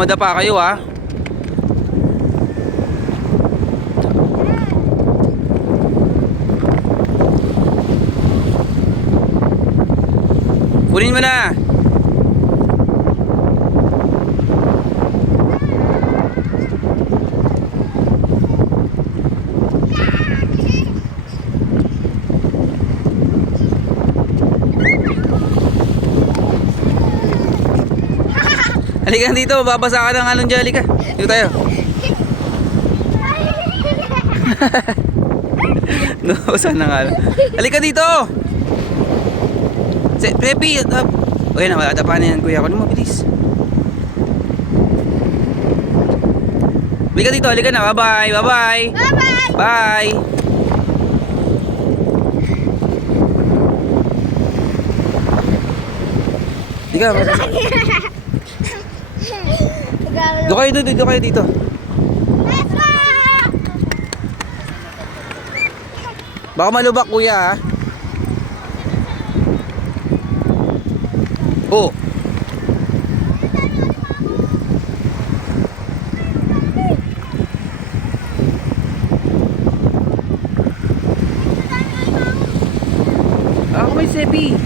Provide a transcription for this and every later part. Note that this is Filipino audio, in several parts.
madapa kayo ha. Kunin mo na. Halika dito, babasa ka ng alon dyan, halika. Dito tayo. Nabasa ng alon. Halika dito. Pepi, okay na, wala tapahan na yan kuya. Ano mo, bilis. Halika dito, halika na, bye-bye, bye-bye. Bye-bye. Bye. Halika, babasa. Dito kayo dito, dito kayo dito. Let's go! Baka malubak kuya ha. Oh. Ako may sepi.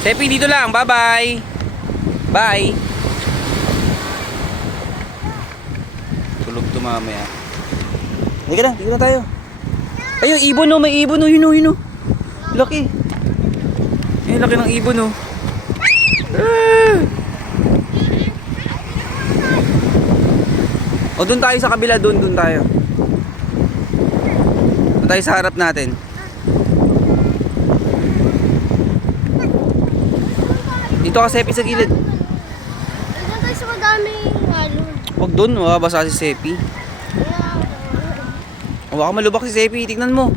Sepi dito lang, bye-bye. Bye. Tulog to mamaya. Halika na, dito na tayo. Ayun, ibon oh, may ibon oh, yun oh, yun oh. Laki. Ayun, laki ng ibon oh. Ah. O, dun tayo sa kabila, dun tayo. Dun tayo sa harap natin. Dito ka, Sepi, sa gilid. Diyan tayo sa madaming alon. Huwag dun, mababasa si Sepi. Kaya, O, baka malubak si Sepi, tignan mo.